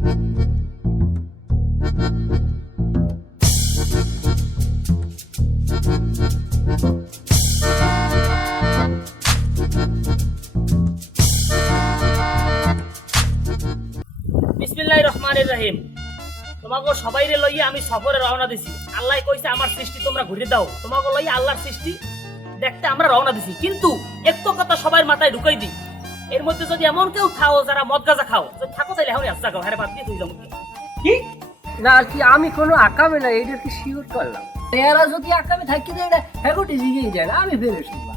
বিসমিল্লাহির রহমানির রহিম। তোমাকে সবাইরে লইয়া আমি সফরে রওনা দিছি। আল্লাহ কইছে আমার সৃষ্টি তোমরা ঘুরে দাও। তোমাকে লইয়া আল্লাহর সৃষ্টি দেখতে আমরা রওনা দিছি, কিন্তু একটু কথা সবার মাথায় ঢুকাই দিই, এর মধ্যে যদি এমন কেউ খাও যারা মদ গাঁজা খাও, যদি থাকো তাহলে এখন আসা খাও, হ্যাঁ বাদ দিয়ে তুই যাবো কি না আর কি আমি কোনো আকামে না, এইটা কি শিওর করলাম। এরা যদি আকামে থাকি তো এটা হ্যাগোটি জিগেই যায় না, আমি ফেলে শুনলাম।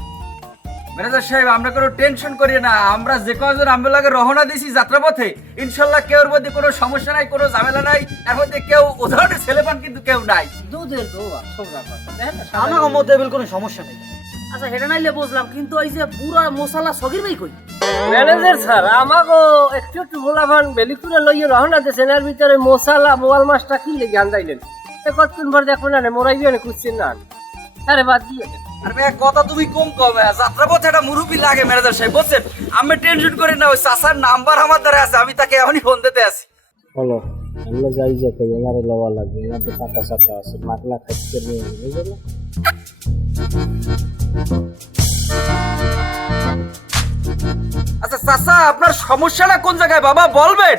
ম্যানেজার সাহেব, আমরা কোনো টেনশন করি না। আমরা যে কজন আমবেলাকে রওনা দিছি যাত্রাপথে, ইনশাল্লাহ কেউর মধ্যে কোনো সমস্যা নাই, কোনো ঝামেলা নাই। এর মধ্যে কেউ উদাহরণের ছেলেপান কিন্তু কেউ নাই। দুধের দোয়া ছোকরা কথা দেখেন না, আমার মধ্যে কোনো সমস্যা নেই। আচ্ছা হেটা নাইলে বুঝলাম, কিন্তু ওই যে পুরো মশলা সগির ভাই কই? ম্যানেজার স্যার আমাকে একটু একটু গোলাভান বেলিপুরে লইয়ে রওনা দিয়েছেন, এর ভিতরে মশলা মোবাইল মাছটা কি লেগে আন্দাইলেন, কতক্ষণ পর দেখো না মোরাই বিয়ে খুঁজছেন না, আরে বাদ দিয়ে দেন। আরে ভাই কথা তুমি কম কবে, যাত্রাপথে একটা মুরুবি লাগে ম্যানেজার সাহেব, বুঝছেন? আমি টেনশন করি না, ওই চাচার নাম্বার আমার দ্বারা আছে, আমি তাকে এখনই ফোন দিতে আছি। হলো আমরা যাই যেতে আমার লওয়া লাগবে, আমাদের টাকা সাথে আছে মাকলা খাইতে নিয়ে বুঝলো। আচ্ছা চাচা, আপনার সমস্যাটা কোন জায়গায় বাবা বলবেন?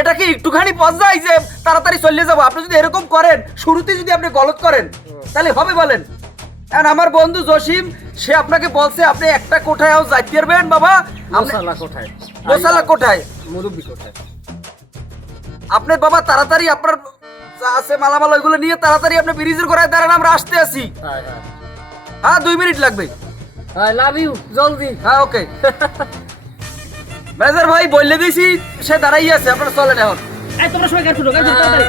এটা কি একটুখানি পর্যায়ে যে তাড়াতাড়ি চলে যাবো? আপনি যদি এরকম করেন, শুরুতে যদি আপনি গলত করেন তাহলে হবে বলেন? আর আমার বন্ধু জসিম, সে আপনাকে বলছে আপনি একটা কোঠায় যাইতে পারবেন বাবা। মশলা কোথায়? মশলা কোঠায়? মুরব্বি কোথায়? আপনি বাবা তাড়াতাড়ি আপনার যা আছে মালামাল ওইগুলো নিয়ে তাড়াতাড়ি আপনি ব্রিজের ঘোড়ায় দাঁড়ান, আমরা আসতে আছি। হ্যাঁ 2 মিনিট লাগবে। আই লাভ ইউ, জলদি। হ্যাঁ ওকে। ম্যানেজার ভাই বললে দিয়েছি, সে দাঁড়াই আছে, আপনারা চলেন এখন। এই তোমরা সবাই গাড়ি ছুটো, গাড়ি ছুটো তাড়াতাড়ি।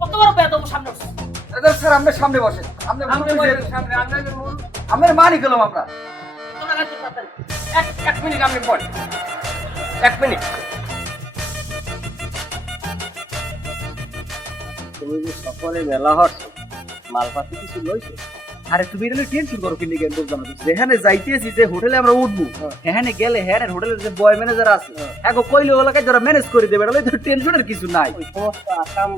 কত বড় বেয়াদব সামনে বসে। ম্যানেজার স্যার, আপনার সামনে বসেন। আপনার মানি গেলাম আমরা। তোমরা গাড়ি ছুটো তাড়াতাড়ি। এক মিনিট আপনি বল, 1 মিনিট। তুমি যে সফরে মেলা হচ্ছে, মালপাতি কিছু লইছো? আরে তুমি এটা টেনশন করো কি লিখে বুঝলাম না। যেখানে যাইতেছি, যে হোটেলে আমরা উঠবো, এখানে গেলে হ্যাঁ হোটেলের যে বয় ম্যানেজার আছে, হ্যাঁ কইলে ওলাকে যারা ম্যানেজ করে দেবে, এটা তো টেনশনের কিছু নাই। ওই সমস্ত আকাম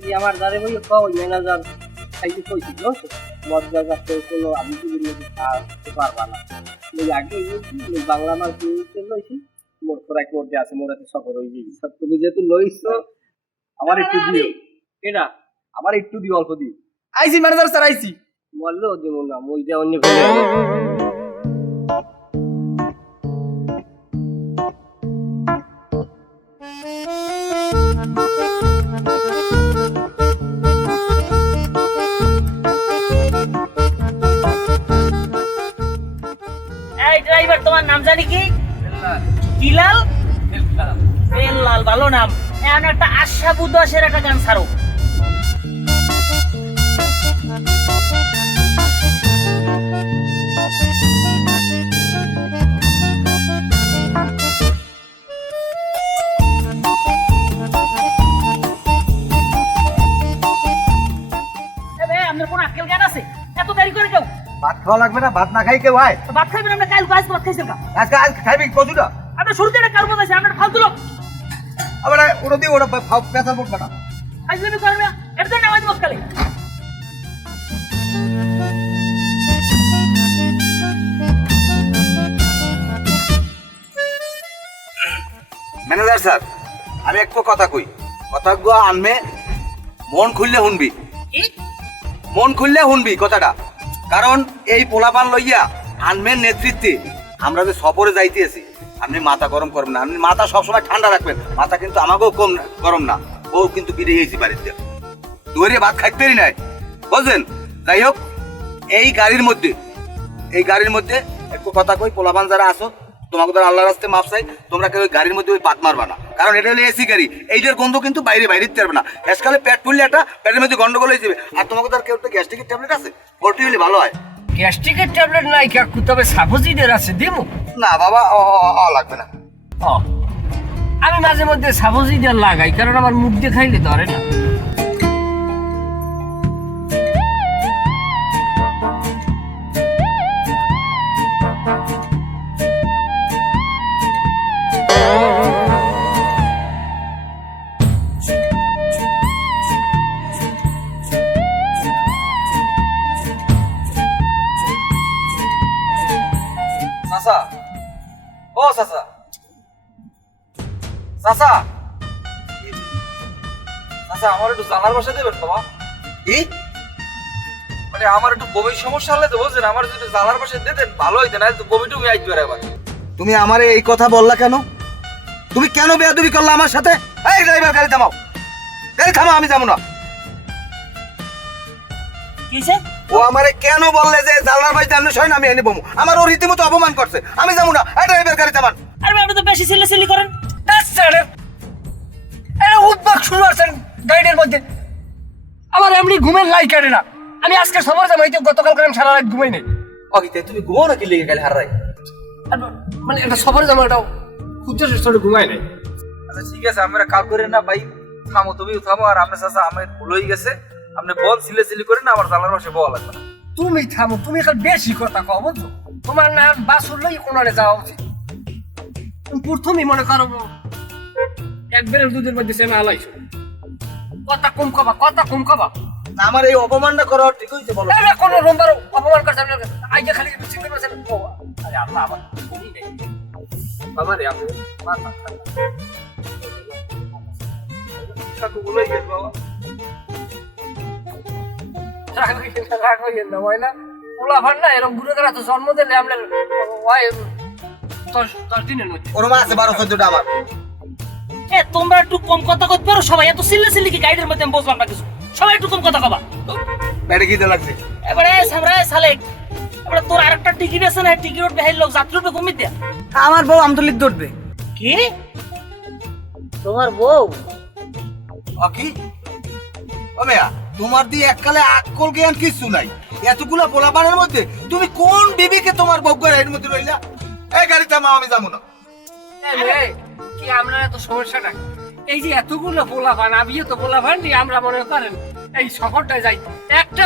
কি আমার দ্বারে বই কও ম্যানেজার খাইতে কইছি বুঝছো? মদ গাঁজা খেয়ে কোনো আমি তো বিরোধী খাওয়াতে পারবা না। ওই আগে ওই বাংলা মাল কিনতে লইছি, মোর প্রায় কোর্টে আছে, মোর এত সফর হয়ে গেছি। তুমি যেহেতু লইছো, আমার একটু দিও। এটা আমার একটু দিও, অল্প দিও। আইসি ম্যানেজার স্যার, আইসি। বললো দিব না, মই যে অন্য ফেলে এই ড্রাইভার, তোমার নাম জানি কি? কিলাল? বেল্লাল, ভালো নাম। এখন একটা আশা বুদাসের একটা গান ছাড়ো। আপনার কোন আক্কেল জ্ঞান আছে? এত দেরি করে কেউ ভাত খাওয়া লাগবে না? ভাত না খাই কেউ হয়? ভাত খাইবেন? আমরা কাল গাছ ভাত খাইছেন কা? আজ খাইবি কতটা? আপনার শুরুতে একটা কারণ আছে, আপনার ফালতু লোক। আবার ওটা দিয়ে ওটা পেঁচা পড়বে না। আজকে করবে এটা নামাজ মক্কালে। ম্যানেজার স্যার, আমি একটু কথা কই, কথাগুলো আনমে মন খুললে শুনবি, মন খুললে শুনবি কথাটা। কারণ এই পোলাপান লইয়া আনমের নেতৃত্বে আমরা যে সফরে যাইতেছি, আপনি মাথা গরম করবেন না, আপনি মাথা সবসময় ঠান্ডা রাখবেন। মাথা কিন্তু আমাকেও কম গরম না, ও কিন্তু বেরিয়ে গেছি বাড়িতে, দৌড়ে ভাত খাইতেই নাই, বুঝলেন? যাই হোক, এই গাড়ির মধ্যে একটু কথা কই, পোলাপান যারা আসো, তোমাকে তো আল্লাহর রাস্তায় মাফ চাই, তোমরা কেউ গাড়ির মধ্যে ওই পাত মারবা না, কারণ এটা হলো এসি গাড়ি, এইটার গন্ধ কিন্তু বাইরে পারবে না। আজকালে পেট ফুললে একটা পেটের মধ্যে গন্ডগোল হয়ে যাবে। আর তোমাকে তো আর কেউ একটা গ্যাস্ট্রিকের ট্যাবলেট আছে, ভর্তি হলে ভালো হয়। গ্যাস্ট্রিকের ট্যাবলেট নাই কাকু, তবে সাবজিদের আছে দিমু না বাবা, লাগবে না। আমি মাঝে মধ্যে সাবজি দিয়ে লাগাই, কারণ আমার মুখ দিয়ে খাইলে ধরে না। চাচা, ও চাচা, চাচা, চাচা আমার একটু জানার বাসা দেবেন বাবা? কি মানে আমার একটু বমির সমস্যা হলে তো বুঝছেন, আমার যদি জানার বাসা দিতেন ভালো হইতো, না তো বমিটু আমি আইতে পারে। তুমি আমারে এই কথা বললা কেন? তুমি কেন বেয়াদবি করলা আমার সাথে? এই ড্রাইভার, গাড়ি থামাও, গাড়ি থামাও, আমি যাবো না। কিসে ও আমারে কেন বললে যে জানলার বাইতে আমি সই না আমি এনে বমু? আমার ও রীতিমতো অপমান করছে, আমি যাবো না। এই ড্রাইভার, গাড়ি থামান। আরে আপনি তো বেশি সিল্লাসিল্লি করেন। উদ্বাগ শুরু আছেন গাইডের মধ্যে। আমার এমনি ঘুমের লাই কাটে না। আমি আজকে সবার জামাইতে গতকাল করে সারা রাত ঘুমাই নাই। অগিতে তুমি ঘুমো নাকি লেগে গেলে হারাই? মানে একটা সবার জামাটাও খুঁজতে চেষ্টা ঘুমাই নাই। আচ্ছা ঠিক আছে, আমরা কাল করে না ভাই, থামো, তুমি থামো। আর আপনার চাচা আমার ভুল হয়ে গেছে, আপনি বল সিলে করে না, আমার জানলার পাশে বলা লাগবে না। তুমি থামো, তুমি এখন বেশি কথা কও বুঝছো? তোমার নাম বাস উঠলেই কোনারে যাওয়া উচিত। তুমি প্রথমেই মনে করো একবারের দুধের মধ্যে সে না আলাইছো। কথা কম কবা, কথা কম কবা। না, আমার এই অপমানটা করা ঠিক হয়েছে বলো? কোনো রোমবার অপমান করছে আইয়া খালি চিন্তা করছেন। আরে আল্লাহ, আমার কমই নেই বাবা রে। আপনি মাথা কাকু বলেই গেল বাবা। রাগ হইয়েন না, হয় না? পোলা ভান না এরকম ঘুরে গেলা তো জন্ম দিলে আপনার 10 দিনের মধ্যে। ওর মা আছে 12-14টা আমার। এ তোমরা একটু কম কথা কইতে পারো সবাই? এত সিল্লাসিল্লি কি গাইডের মধ্যে আমি বুঝলাম না কিছু। সবাই একটু কম কথা কবা। পেটে কি লাগছে? এবারে সামরা সালেক, এবারে তোর আরেকটা টিকিট আছে না, টিকিট উঠবে হেল লোক যাত্রী উঠবে কমিয়ে দেয়া। আমার বউ আমতলিক দৌড়বে। কি তোমার বউ? ও কি? ও মেয়া, তোমার দিয়ে এককালে আকল জ্ঞান কিছু নাই। এতগুলো পোলাপানের মধ্যে তুমি কোন বিবিকে তোমার বউ করে এর মধ্যে রইলা? এই গাড়ি থামাও, আমি যাবো না। কি আমরা এত সমস্যাটা? এই যে এতগুলো পোলা ভান, আমিও তো পোলা ভান দিয়ে আমরা মনে করেন এই শহরটায় যাই একটা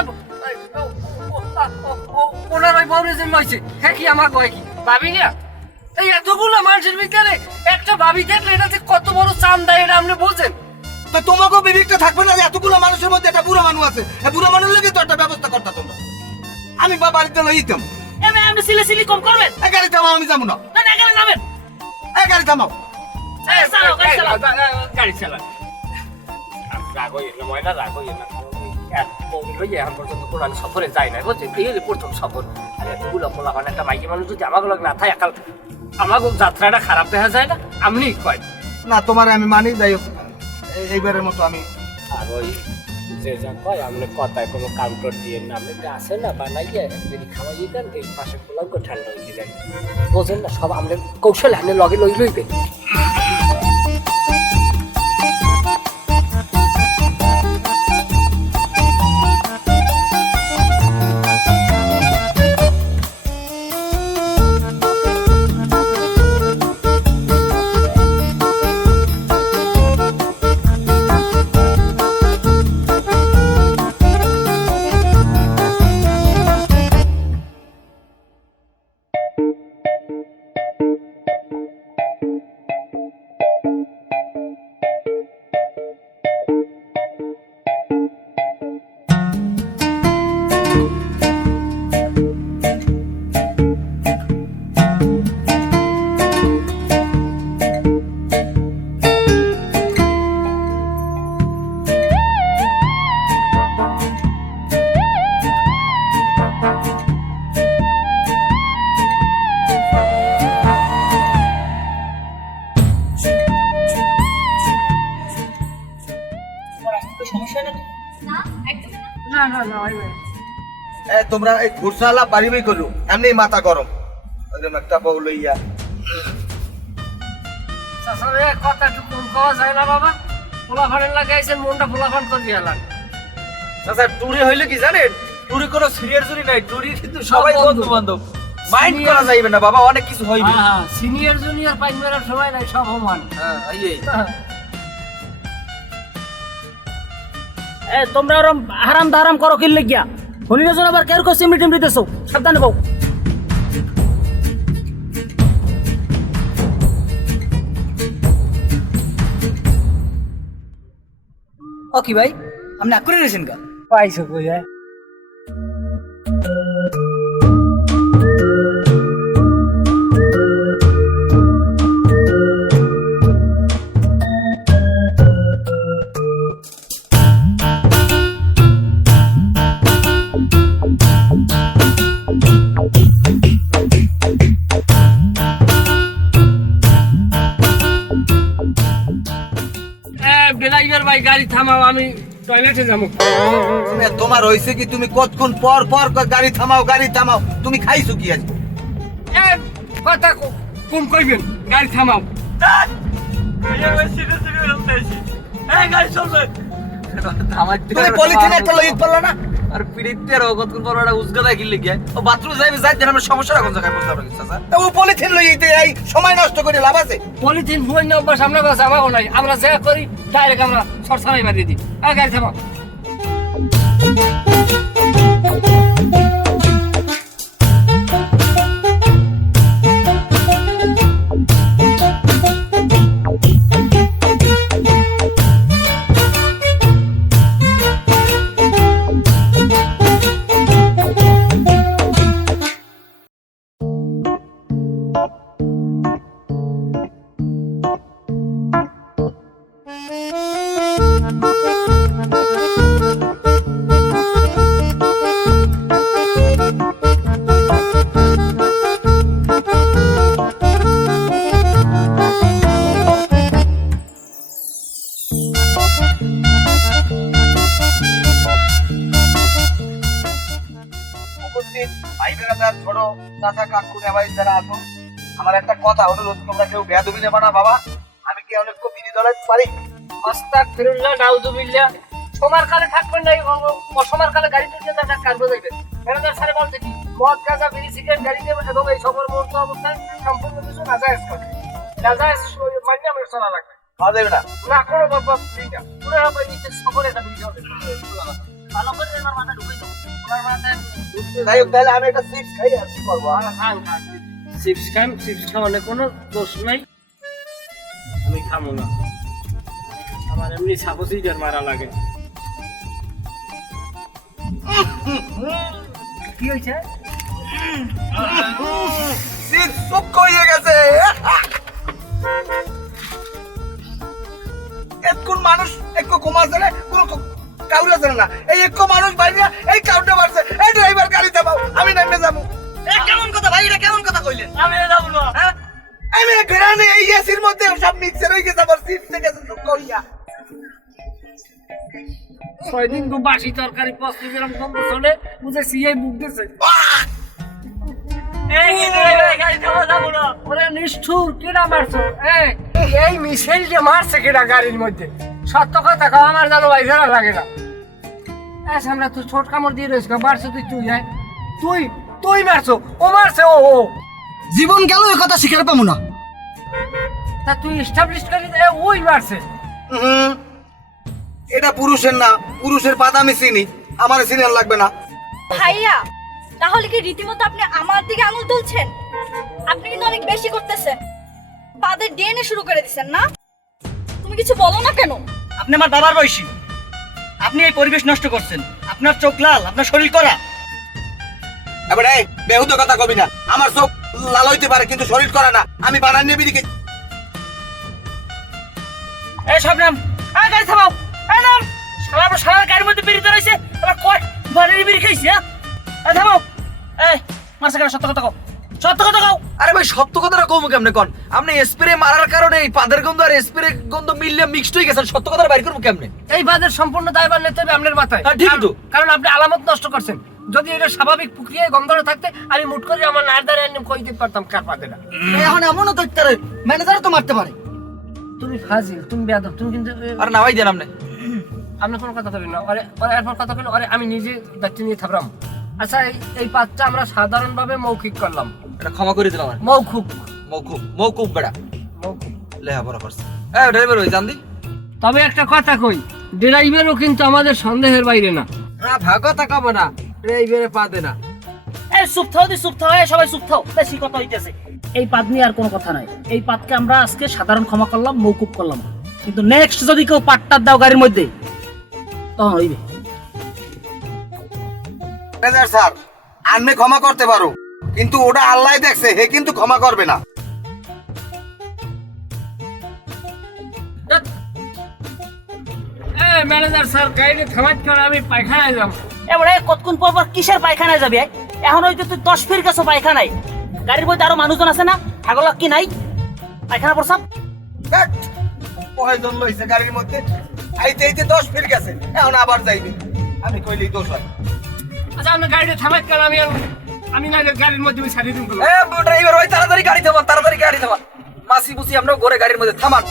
ওনার ওই বউরে যে লইছে, হ্যাঁ কি আমার বয় কি ভাবি না? এই এতগুলো মানুষের ভিতরে একটা ভাবি দেখলে এটা যে কত বড় চান দেয় এটা আপনি বোঝেন? তো তোমাকেও বিবেকটা থাকবে না যে এতগুলো মানুষের মধ্যে একটা বুড়ো মানুষ আছে? এই বুড়ো মানুষ লেগে তো একটা ব্যবস্থা করতে তোমরা। আমি বাড়িতে লইতাম। এমে আপনি সিল্লাসিল্লি কম করবেন। এই গাড়ি থামাও, আমি যাবো না। না না কেন যাবেন? এই গাড়ি থামাও। চালাও, গাড়ি চালাও। গাড়ি চালান। রাগ হইয়েন না ময়না, রাগ হইয়েন না। এখন পর্যন্ত কোনো আমি সফরে যাই না বুঝছেন? এই হলে প্রথম সফর। আর এতগুলো পোলা ভান একটা মাইকি মানুষ যদি আমাকে না থাকে একাল আমাকে যাত্রাটা খারাপ দেখা যায় না? আপনি কয় না, তোমার আমি মানি, যাই হোক এইবারের মতো আমি। আর ওই যে যা কয় আপনি কথায় কোনো কাউন্টার দিয়ে না, আপনি আসে না বানাইয়ে যদি খাওয়াইয়ে দেন এই পাশে পোলাও ঠান্ডা হয়ে যায়। বোঝেন না সব আপনি কৌশল আপনি লগে লইবেন। সমস্যা না? না না না তোমরা এই ঘুরসালা বাড়িবই করলো, এমনি মাথা গরম। ওইরকম একটা বউ লইয়া কথা একটু কম খাওয়া যায় না বাবা? পোলা ফানের লাগাইছেন মনটা পোলা ফান করে দিয়ে লাগে। আচ্ছা, টুরি হইলে কি জানেন? টুরি কোনো সিরিয়াস জুরি নাই, টুরি কিন্তু সবাই বন্ধু বান্ধব। মাইন্ড করা যাইবে না বাবা, অনেক কিছু হইবে। হ্যাঁ সিনিয়র জুনিয়র পাইন মেরার সময় নাই, সব সমান। হ্যাঁ এই এ তোমরা ওরম হারাম দারাম করো কি লাগিয়া? হলির জন্য আবার কেউ চিমড়ি টিমড়ি দিছো, সাবধানে বউ। ও কি ভাই, আপনি আকুরে রয়েছেন কা? পাইছো কই হ্যাঁ? ড্রাইভার ভাই গাড়ি থামাও, আমি টয়লেটে যাবো। তোমার হইছে কি, তুমি কতক্ষণ পর পর গাড়ি থামাও গাড়ি থামাও, তুমি খাইছো কি আজ? কথা কম কইবেন, গাড়ি থামাও। তুমি পলিথিন একটা লই পারলা না? আর পিড়িতে আর কতক্ষণ পর ওটা উজগাদা গিলে গিয়ে ও বাথরুমে যাইবে, যাইতে আমার সমস্যা কোন জায়গায় বুঝতে পারছি স্যার। তা ও পলিথিন লই এই সময় নষ্ট করে লাভ আছে? পলিথিন ফুয়েন না অভ্যাস আমরা কাছে আমারও নাই, আমরা যা করি ডাইরেক্ট আমরা সরসারাই মারিয়ে দিই। গাড়ি থামাও। উপস্থিত ভাই বেড়াদার, ছোট চাচা কাকু ভাই যারা আছো, আমার একটা কথা অনুরোধ, তোমরা কেউ বেয়াদবি নেবা না বাবা। আমি কি অনেক বিধি দলাইতে পারি? আস্তাগফিরুল্লাহ, নাউযুবিল্লাহ। সমার কালে থাকবেন নাই, অসমার কালে গাড়ি তুলতে তার কাজ বোঝাইবেন। ম্যানেজার স্যারে বলতে কি, মদ গাঁজা বিড়ি সিগারেট গাড়িতে এবং এই সফর মুহূর্ত অবস্থায় সম্পূর্ণ কিছু নাজায়েজ করে। নাজায়েজ মান্য আমরা চলা লাগবে। খাওয়া যাবে না? না কোনো বাবা ঠিক না, পুরো আপনার নিচে সফরে একটা বিড়ি হবে। ভালো করে আমার মাথা ঢুকাই দাও। ওনার মাথায় যাই হোক, তাহলে আমি একটা চিপস খাই আর কি করবো? খান খান চিপস খান, চিপস খাওয়ালে কোনো দোষ নাই। আমি খাবো না, আমার এমনি সাপোসিটার মারা লাগে। কি হয়েছে? চিপস শুক হয়ে গেছে। কোন মানুষ একটু ঘুমাচ্ছে না, কোন কাউরে জানে না, এই একটু মানুষ বাইরে এই কাউন্টে মারছে। এই ড্রাইভার গাড়ি চাপাও, আমি নামে যাবো। কেমন কথা ভাই, এটা কেমন কথা কইলেন? আমি যাবো না। হ্যাঁ, আমি ঘেরানে এই এসির মধ্যে সব মিক্সার হয়ে গেছে, আবার চিপস থেকে শুক করিয়া। 6 দিন তো বাসি তরকারি পস্তি যেরকম গন্ধ চলে, বুঝে সিআই মুখ দিয়েছে। নিষ্ঠুর কেডা মারছো? এই মিছিল যে মারছে কেডা গাড়ির মধ্যে, সত্য কথা কও, আমার জানো ভাই জানা লাগে না। আমরা তুই ছোট কামড় দিয়ে রয়েছে, মারছো তুই তুই মারছো, ও মারছে ও। জীবন গেল এই কথা স্বীকার পাবো না। তা তুই এস্টাবলিশ করি ওই মারছে। এটা পুরুষের না, পুরুষের পাতা আমি চিনি, আমার সিনিয়র লাগবে না। ভাইয়া, তাহলে কি রীতিমতো আপনি আমার দিকে আঙুল তুলছেন? আপনি কিন্তু অনেক বেশি করতেছেন, পাদের ডিএনএ শুরু করে দিচ্ছেন না? তুমি কিছু বলো না কেন? আপনি আমার বাবার বয়সী, আপনি এই পরিবেশ নষ্ট করছেন। আপনার চোখ লাল, আপনার শরীর করা। এবারে বেহুদ কথা কবি না, আমার চোখ লাল হইতে পারে কিন্তু শরীর করা না। আমি বানান নেবি দিকে। এই শবনম, গাড়ি থামাও। এই নাম সারা গাড়ির মধ্যে বেরিয়ে রয়েছে, আবার কয় বাড়ি বেরিয়ে খাইছে। থামাও। এই মারছে কেন? সত্য কথা কও, সত্য কথা কও। আরে ভাই সত্য কথাটা কম কেমনে কোন? আপনি স্প্রে মারার কারণে এই পাদের গন্ধ আর স্প্রে গন্ধ মিললে মিক্সড হয়ে গেছে, সত্য কথাটা বাইর করবো কেমনে? এই বাদের সম্পূর্ণ দায়ভার নিতে হবে আপনার মাথায়। হ্যাঁ, ঠিকই তো। কারণ আপনি আলামত নষ্ট করছেন। যদি এটা স্বাভাবিক প্রক্রিয়ায় গন্ধটা থাকতে, আমি মুট করে আমার নারদারে কই দিতে পারতাম কার পাদেরা। এখন এমনও দেখতে পারে, ম্যানেজারও তো মারতে পারে। তুমি ফাজিল, তুমি বেয়াদব, তুমি কিন্তু আর নামাই দেন আপনি। আপনি কোনো কথা বলেন না। এরপর কথা বলেন, আমি নিজে দায়িত্ব নিয়ে থাকলাম। আচ্ছা এই পাঁচটা আমরা সাধারণভাবে মৌখিক করলাম, এটা ক্ষমা করে দিলাম আর মৌখুক মৌকুব মৌকুব বেড়া মৌখুক। লেখাপড়া করছে ড্রাইভার ওই জানদি তবে একটা কথা কই, ড্রাইভারও কিন্তু আমাদের সন্দেহের বাইরে না। ভাগও তাকাবো না, ড্রাইভারে পা দে না। এই চুপ থাও, এই সবাই চুপ থাও, বেশি কথা হইতেছে। এই পাদ নিয়ে আর কোনো কথা নাই। এই পাদকে আমরা আজকে সাধারণ ক্ষমা করলাম, মৌকুব করলাম, কিন্তু নেক্সট যদি কেউ পাট্টার দাও গাড়ির মধ্যে তখন হইবে। ম্যানেজার স্যার আনমে ক্ষমা করতে পারো, কিন্তু ওটা আল্লাহ দেখছে, হে কিন্তু ক্ষমা করবে না। ম্যানেজার স্যার গাড়ি থামাত করে আমি পায়খানায় যাব। এবারে কতক্ষণ পর পর কিসের পায়খানায় যাবি? এখন হয়তো তুই 10 ফিট গেছো পায়খানায়, গাড়ির মধ্যে আরো মানুষজন আছে না, ছাগল কি নাই পায়খানা প্রসাব? ধ্যাৎ, কয়জন লইছে গাড়ির মধ্যে, আইতে আইতে 10 ফিট গেছে, এখন আবার যাইবে, আমি কইলেই দোষ হয়। আচ্ছা আপনি গাড়িটা থামাত করে আমি না গাড়ির মধ্যে ছাড়িয়ে দিন। ড্রাইভার ওই তাড়াতাড়ি গাড়ি থামান, তাড়াতাড়ি গাড়ি থামান। মাসি বুসি আমরা ঘরে গাড়ির মধ্যে থামান।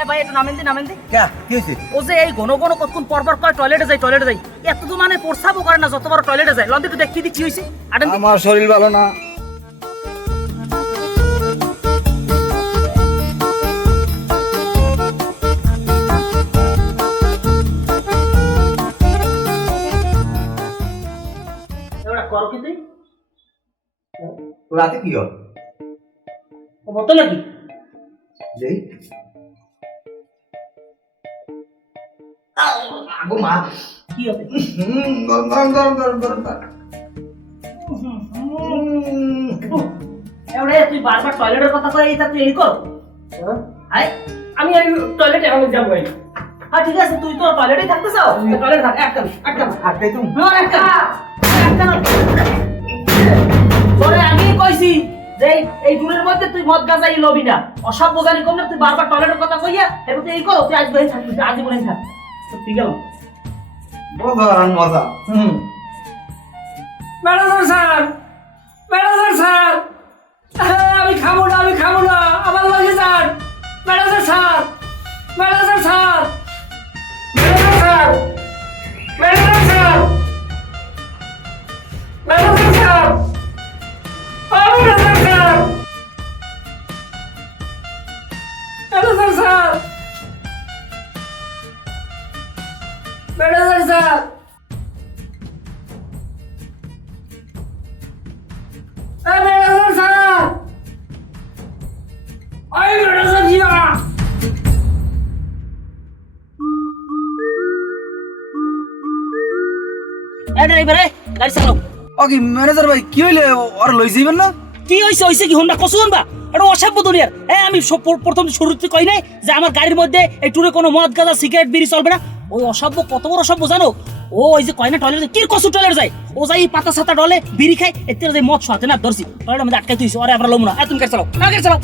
এ ভাই একটু নামেন দি। কে কি হইছে? ও যে এই ঘন ঘন কতক্ষণ পর পর কয় টয়লেটে যাই, এত তো মানে প্রস্রাবও করে না যতবার টয়লেটে যায়। লন্ডে একটু দেখি কি হইছে? আটেন দি। আমার শরীর ভালো না। এবারে করো কি তুই? রাতে কি হয়? ও মতো নাকি? যেই আগো মা কি হবে? গরম এবারে তুই বারবার টয়লেটের কথা কই, এটা তুই এই কর। আয় আমি টয়লেটে এখন যাবো। হ্যাঁ ঠিক আছে, তুই তো টয়লেটেই থাকতে চাও, টয়লেটে থাক। একটা হাতে তুমি তোরে আমি কইছি যে এই দূরের মধ্যে তুই মদ গাঁজাই লবি না, অসভ্য জানি কম না। তুই বারবার টয়লেটের কথা কইয়া এবার তুই এই করো, তুই আজ বই থাকবি, তুই আজই বলে থাক। ঠিক গেল? মজা। ম্যানেজার স্যার, আমি খাবো না, আমার লাগে স্যার। ম্যানেজার স্যার, ড্রাইভারে গাড়ি চালাও। ওকে ম্যানেজার ভাই কি হইলে আর লই যাইবেন না? কি হইছে কি হোন্ডা কসু আনবা? এটা অসভ্য দুনিয়ার। আমি প্রথম শুরুতে কই নাই যে আমার গাড়ির মধ্যে এই টুরে কোনো মদ গাঁজা সিগারেট বিড়ি চলবে না। ওই অসভ্য কত বড় অসভ্য জানো? ও ওই যে কয়না টয়লেট কি কসু টয়লেট যায়, ও যাই পাতা সাতা ডলে বিড়ি খায়, এতে যে মদ সাথে না ধরছি টয়লেটের মধ্যে আটকাই তুইছি। আরে আমরা লমু না, তুমি গাড়ি চালাও, গাড়ি চালাও।